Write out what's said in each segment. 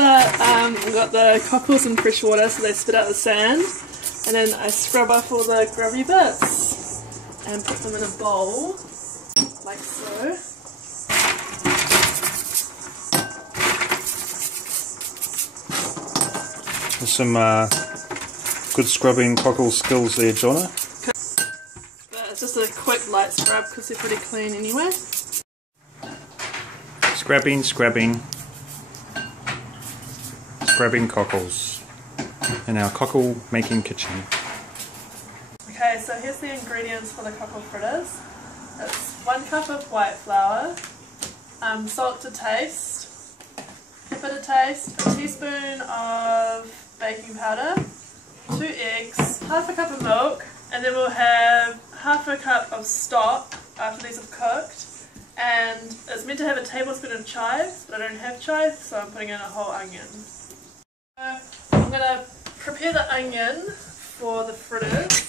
I've got the cockles in fresh water so they spit out the sand, and then I scrub off all the grubby bits and put them in a bowl, like so. There's some good scrubbing cockle skills there, Jonna. But it's just a quick light scrub because they're pretty clean anyway. Scrubbing, scrubbing. Scrubbing cockles in our cockle making kitchen. Okay, so here's the ingredients for the cockle fritters. It's 1 cup of white flour, salt to taste, pepper to taste, a teaspoon of baking powder, 2 eggs, half a cup of milk, and then we'll have half a cup of stock after these have cooked. And it's meant to have a tablespoon of chives, but I don't have chives, so I'm putting in a whole onion. I'm going to prepare the onion for the fritters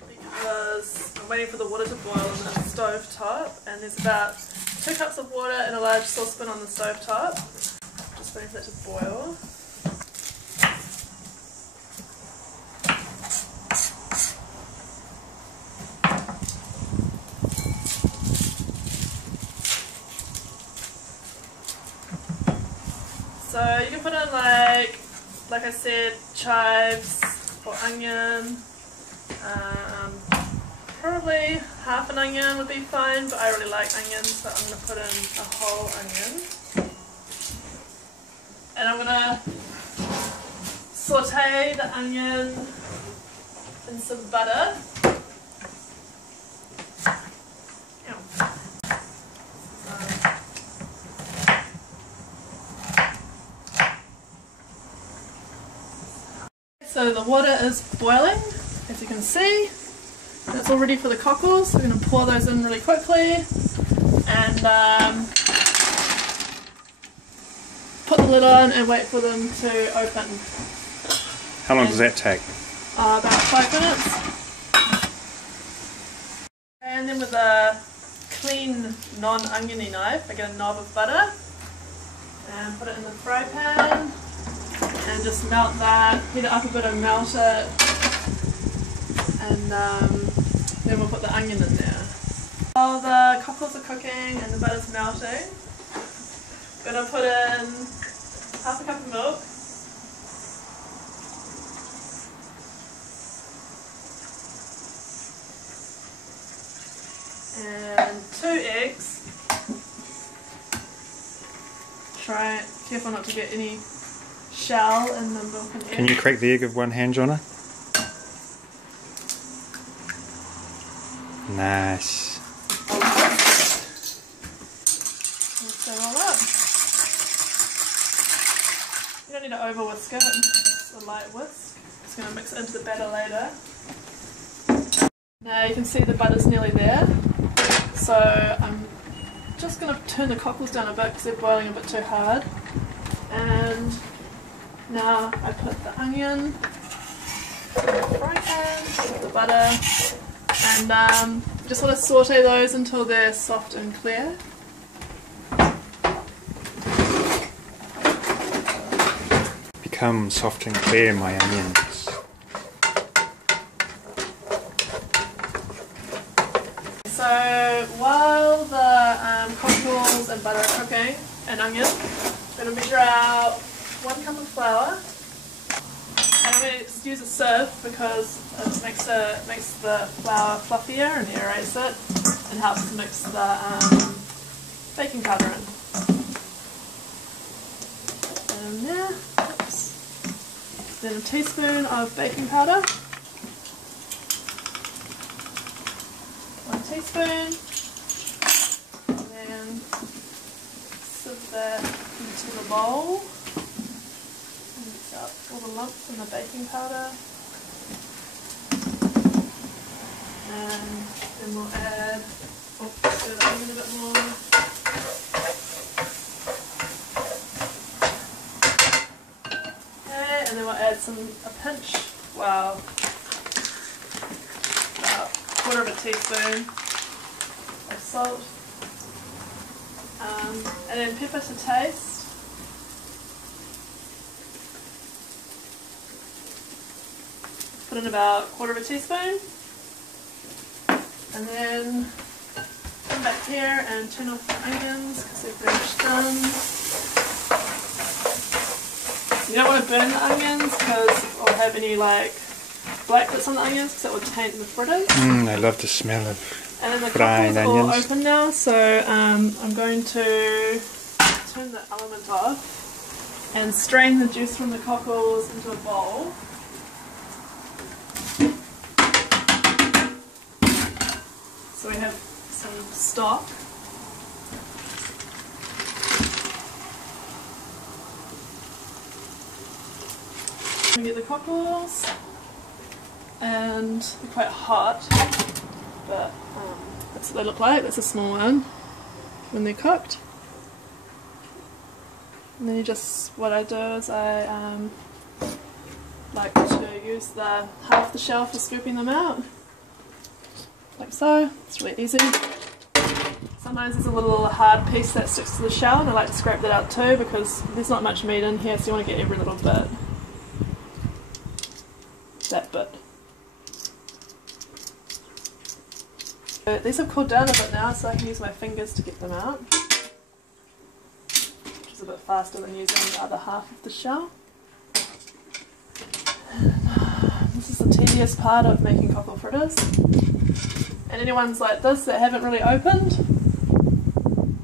because I'm waiting for the water to boil on the stove top, and there's about 2 cups of water in a large saucepan on the stove top. Just waiting for that to boil. So you can put in like I said, chives or onion. Probably half an onion would be fine, but I really like onions, so I'm going to put in a whole onion. And I'm going to saute the onion in some butter. So the water is boiling, as you can see. That's all ready for the cockles. We're going to pour those in really quickly and put the lid on and wait for them to open. How long does that take? About 5 minutes. And then with a clean non-oniony knife, I get a knob of butter and put it in the fry pan. And just melt that, heat it up a bit and melt it, and then we'll put the onion in there. While the cockles are cooking and the butter's melting, I'm going to put in half a cup of milk, and 2 eggs. Careful not to get any shell in the milk and egg. Can you crack the egg with one hand, Jonna? Nice. Mix that all up. You don't need to over whisk it, just a light whisk. Just going to mix it into the batter later. Now you can see the butter's nearly there, so I'm just going to turn the cockles down a bit because they're boiling a bit too hard. And now I put the onion in the fry pan with the butter, and just want to saute those until they're soft and clear. Become soft and clear, my onions. So while the cockles and butter are cooking, and onion, I'm going to measure out 1 cup of flour, and I'm going to just use a sieve because it makes the flour fluffier and aerates it and helps to mix the baking powder in. And there, oops. Then a teaspoon of baking powder, 1 teaspoon, and then sieve that into the bowl. Mix up all the lumps in the baking powder, and then we'll add, stir the onion a bit more. Okay, and then we'll add a pinch, well, about 1/4 of a teaspoon of salt, and then pepper to taste. put in about 1/4 teaspoon. And then come back here and turn off the onions because they're very much done. You don't want to burn the onions or have any like black bits on the onions because that would taint the fritters. I love the smell of and then the fried cockles onions. all open now, so I'm going to turn the element off and strain the juice from the cockles into a bowl. So we have some stock. We get the cockles, and they're quite hot, but that's what they look like. That's a small one when they're cooked. And then what I do is I like to use the half the shell for scooping them out. Like so. It's really easy. Sometimes there's a little hard piece that sticks to the shell, and I like to scrape that out too because there's not much meat in here, so you want to get every little bit. That bit. These have cooled down a bit now, so I can use my fingers to get them out, which is a bit faster than using the other half of the shell. And, this is the tedious part of making cockle fritters. And any ones like this that haven't really opened,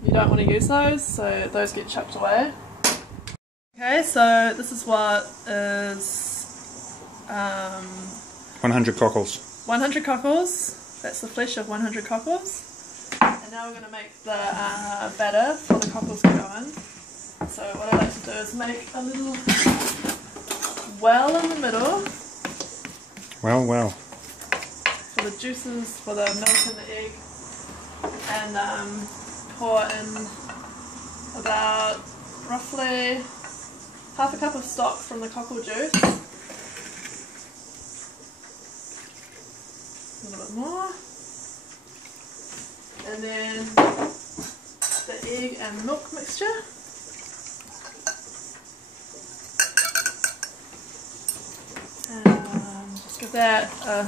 you don't want to use those, so those get chucked away. Okay, so this is what is 100 cockles. 100 cockles. That's the flesh of 100 cockles. And now we're going to make the batter for the cockles to go in. So what I like to do is make a little well in the middle. Well. For the juices, for the milk and the egg, and pour in about roughly half a cup of stock from the cockle juice, a little bit more, and then the egg and milk mixture. And just give that a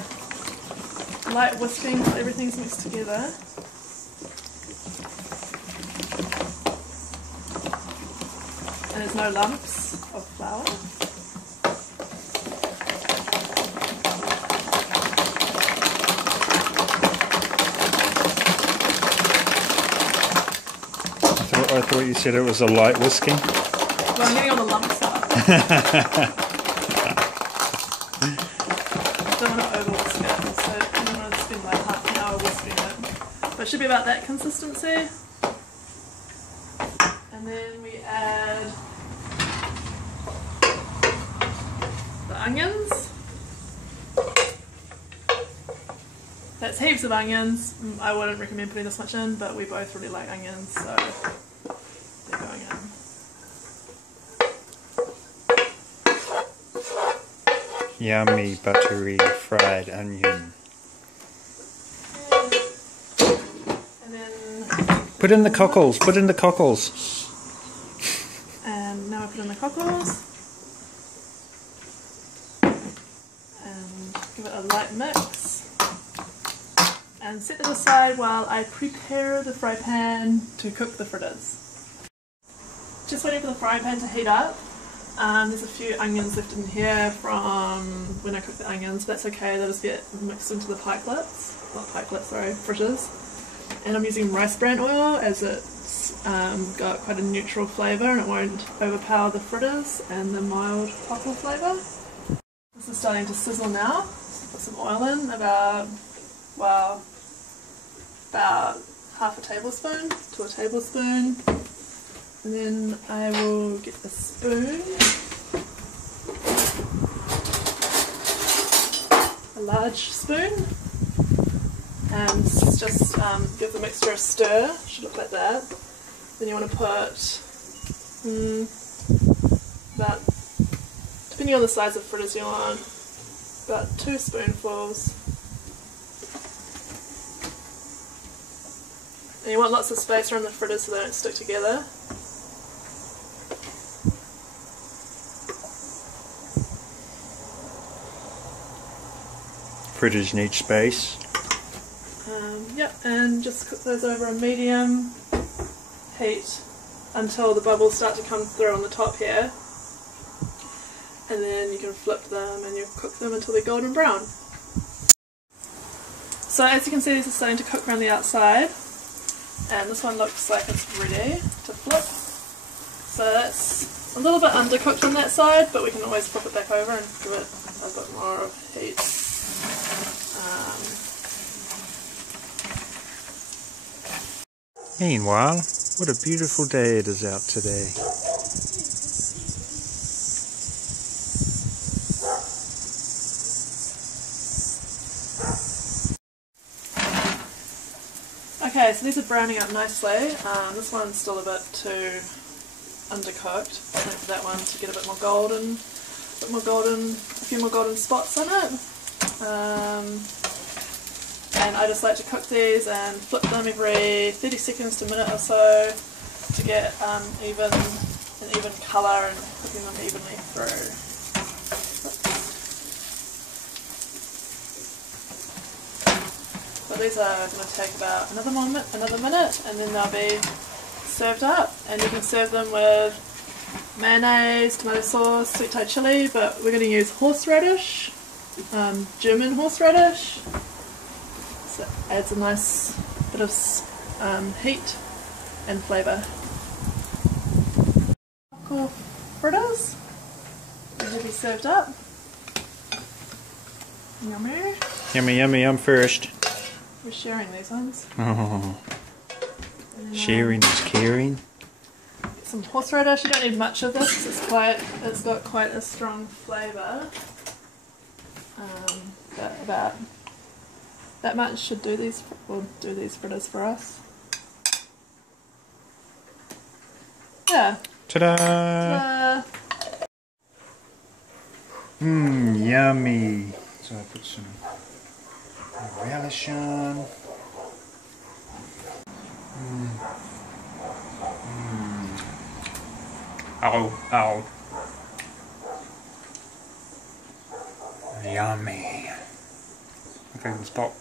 light whisking so everything's mixed together. And there's no lumps of flour. I thought you said it was a light whisking. Well, I'm getting all the lumps out. Don't want to over whisk it, so I'm going to spend like half an hour whisking it. But it should be about that consistency. And then we add the onions. That's heaps of onions. I wouldn't recommend putting this much in, but we both really like onions, so they're going in. Yummy, buttery, fried onion. And then Put in the cockles, put in the cockles. And now I put in the cockles. And give it a light mix. And set that aside while I prepare the fry pan to cook the fritters. Just waiting for the fry pan to heat up. There's a few onions left in here from when I cooked the onions, but that's okay, they'll just get mixed into the pikelets. Not pikelets, sorry, fritters. And I'm using rice bran oil as it's got quite a neutral flavour and it won't overpower the fritters and the mild cockle flavour. This is starting to sizzle now. So put some oil in, about half a tablespoon to a tablespoon. And then I will get a spoon, a large spoon, and just give the mixture a stir. Should look like that. Then you want to put about, depending on the size of fritters you want, about 2 spoonfuls. And you want lots of space around the fritters so they don't stick together. fritters in each space. Yep, and just cook those over a medium heat until the bubbles start to come through on the top here. And then you can flip them and you cook them until they're golden brown. So as you can see, these are starting to cook around the outside, and this one looks like it's ready to flip. So that's a little bit undercooked on that side, but we can always flip it back over and give it a bit more of heat. Meanwhile, what a beautiful day it is out today. Okay, so these are browning up nicely. This one's still a bit too undercooked. I think for that one to get a few more golden spots on it. And I just like to cook these and flip them every 30 seconds to a minute or so to get an even colour and cooking them evenly through. So these are going to take about another minute, and then they'll be served up. And you can serve them with mayonnaise, tomato sauce, sweet Thai chili, but we're going to use horseradish, German horseradish. So it adds a nice bit of heat and flavour. Cockle fritters, ready to be served up. Yummy. Yummy, yummy, I'm first. We're sharing these ones. Oh, And, sharing is caring. Get some horseradish. You don't need much of this. It's got quite a strong flavour. But about that much should do these. Will do these fritters for us. Yeah. Ta-da! Ta-da! Yummy. So I put some relish on. Ow, ow. Yummy. Okay, let's stop.